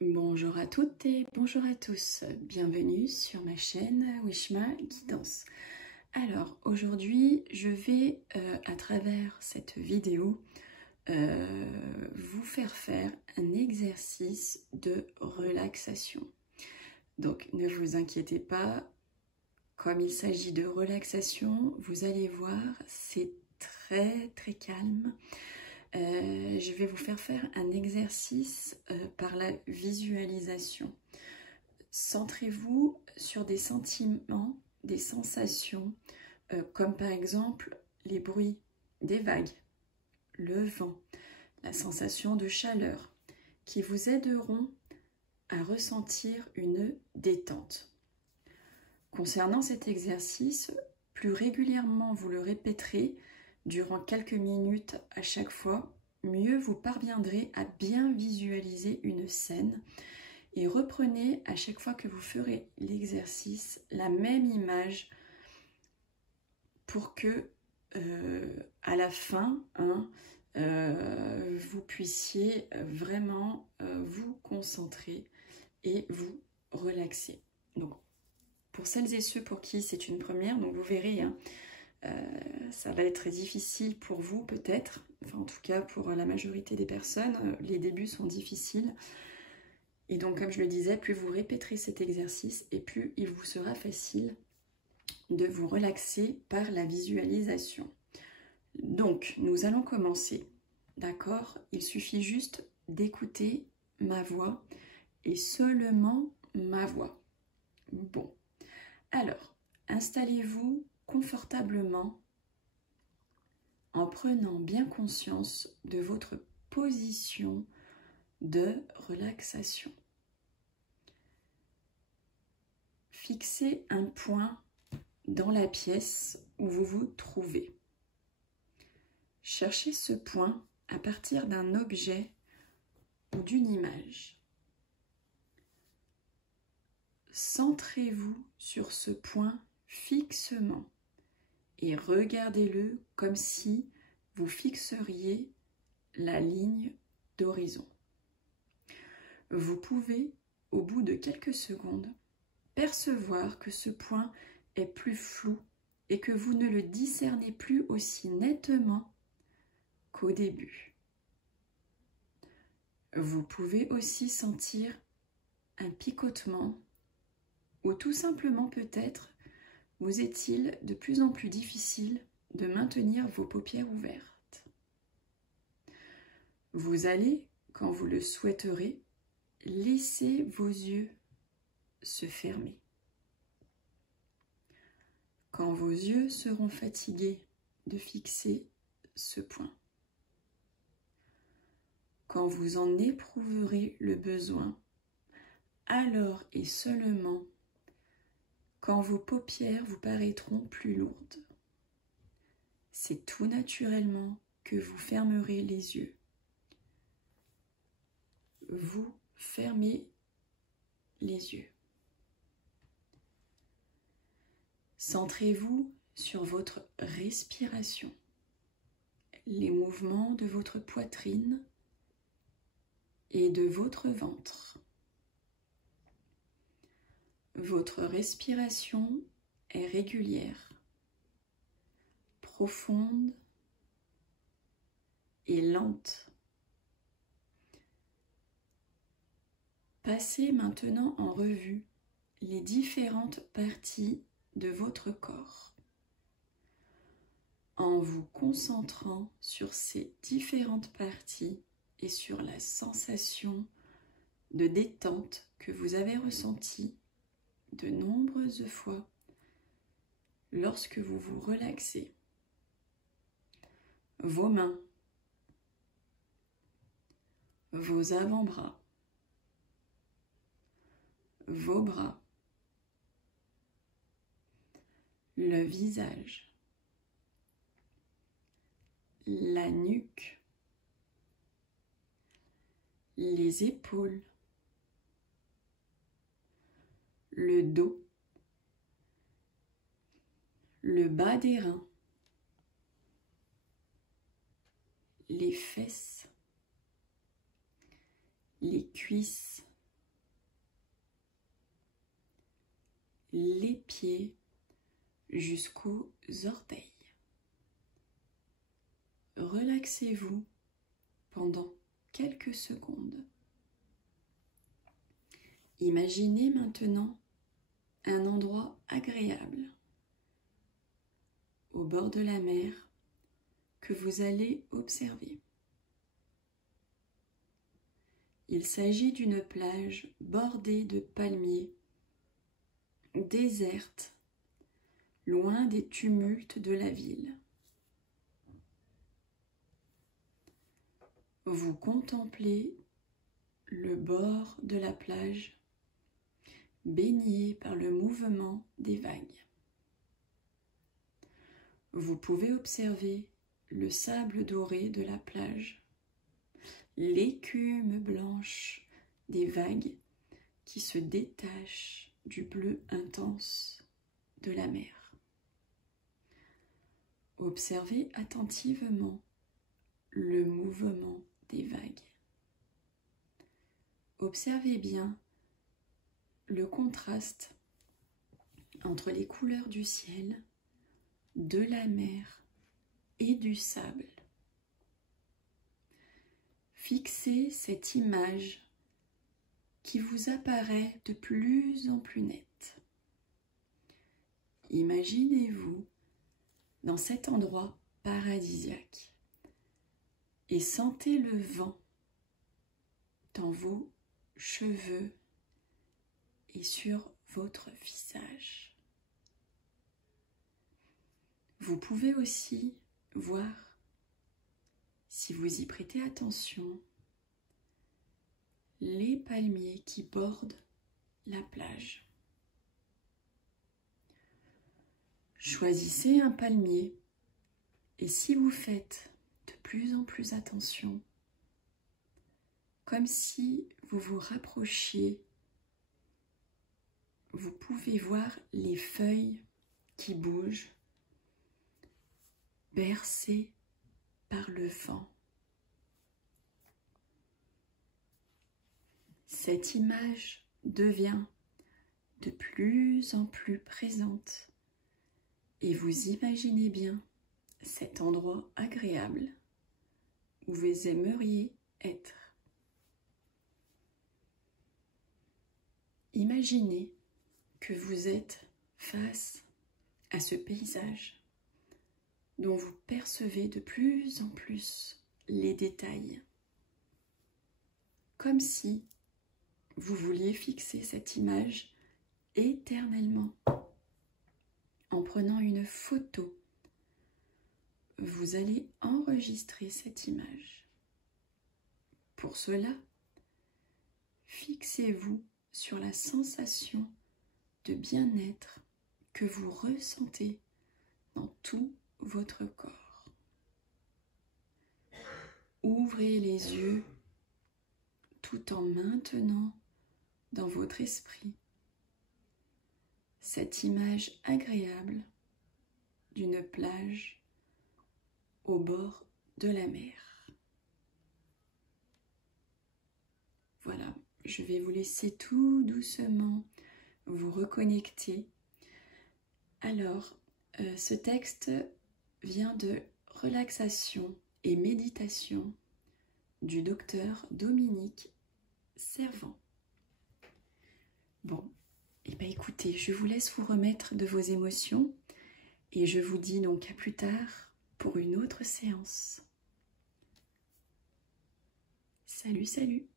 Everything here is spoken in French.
Bonjour à toutes et bonjour à tous, bienvenue sur ma chaîne Wishma Guidance. Alors aujourd'hui je vais à travers cette vidéo vous faire un exercice de relaxation. Donc ne vous inquiétez pas, comme il s'agit de relaxation, vous allez voir, c'est très calme. Je vais vous faire un exercice par la visualisation. Centrez-vous sur des sentiments, des sensations, comme par exemple les bruits des vagues, le vent, la sensation de chaleur, qui vous aideront à ressentir une détente. Concernant cet exercice, plus régulièrement vous le répéterez, durant quelques minutes à chaque fois, mieux vous parviendrez à bien visualiser une scène et reprenez à chaque fois que vous ferez l'exercice la même image pour que à la fin, vous puissiez vraiment vous concentrer et vous relaxer. Donc, pour celles et ceux pour qui c'est une première, donc vous verrez, ça va être difficile pour vous peut-être, enfin en tout cas pour la majorité des personnes, les débuts sont difficiles. Et donc comme je le disais, plus vous répéterez cet exercice et plus il vous sera facile de vous relaxer par la visualisation. Donc nous allons commencer, d'accord? Il suffit juste d'écouter ma voix et seulement ma voix. Bon, alors installez-vous confortablement en prenant bien conscience de votre position de relaxation. Fixez un point dans la pièce où vous vous trouvez. Cherchez ce point à partir d'un objet ou d'une image. Centrez-vous sur ce point fixement et regardez-le comme si vous fixeriez la ligne d'horizon. Vous pouvez, au bout de quelques secondes, percevoir que ce point est plus flou et que vous ne le discernez plus aussi nettement qu'au début. Vous pouvez aussi sentir un picotement ou tout simplement peut-être vous est-il de plus en plus difficile de maintenir vos paupières ouvertes. Vous allez, quand vous le souhaiterez, laisser vos yeux se fermer. Quand vos yeux seront fatigués de fixer ce point. Quand vous en éprouverez le besoin, alors et seulement quand vos paupières vous paraîtront plus lourdes. C'est tout naturellement que vous fermerez les yeux. Vous fermez les yeux. Centrez-vous sur votre respiration, les mouvements de votre poitrine et de votre ventre. Votre respiration est régulière, profonde et lente. Passez maintenant en revue les différentes parties de votre corps. En vous concentrant sur ces différentes parties et sur la sensation de détente que vous avez ressentie de nombreuses fois lorsque vous vous relaxez. Vos mains, vos avant-bras, vos bras, le visage, la nuque, les épaules, le dos, le bas des reins, les fesses, les cuisses, les pieds jusqu'aux orteils. Relaxez-vous pendant quelques secondes. Imaginez maintenant un endroit agréable au bord de la mer que vous allez observer. Il s'agit d'une plage bordée de palmiers, déserte, loin des tumultes de la ville. Vous contemplez le bord de la plage, baigné par le mouvement des vagues. Vous pouvez observer le sable doré de la plage, l'écume blanche des vagues qui se détachent du bleu intense de la mer. Observez attentivement le mouvement des vagues. Observez bien le contraste entre les couleurs du ciel, de la mer et du sable. Fixez cette image qui vous apparaît de plus en plus nette. Imaginez-vous dans cet endroit paradisiaque et sentez le vent dans vos cheveux et sur votre visage. Vous pouvez aussi voir, si vous y prêtez attention, les palmiers qui bordent la plage. Choisissez un palmier et si vous faites de plus en plus attention, comme si vous vous rapprochiez, vous pouvez voir les feuilles qui bougent, bercées par le vent. Cette image devient de plus en plus présente et vous imaginez bien cet endroit agréable où vous aimeriez être. Imaginez que vous êtes face à ce paysage dont vous percevez de plus en plus les détails, comme si vous vouliez fixer cette image éternellement. En prenant une photo, vous allez enregistrer cette image. Pour cela, fixez-vous sur la sensation de bien-être que vous ressentez dans tout votre corps. Ouvrez les yeux tout en maintenant dans votre esprit cette image agréable d'une plage au bord de la mer. Voilà, je vais vous laisser tout doucement vous reconnecter. Alors, ce texte vient de Relaxation et méditation du docteur Dominique Servant. Bon, et bien écoutez, je vous laisse vous remettre de vos émotions et je vous dis donc à plus tard pour une autre séance. Salut, salut!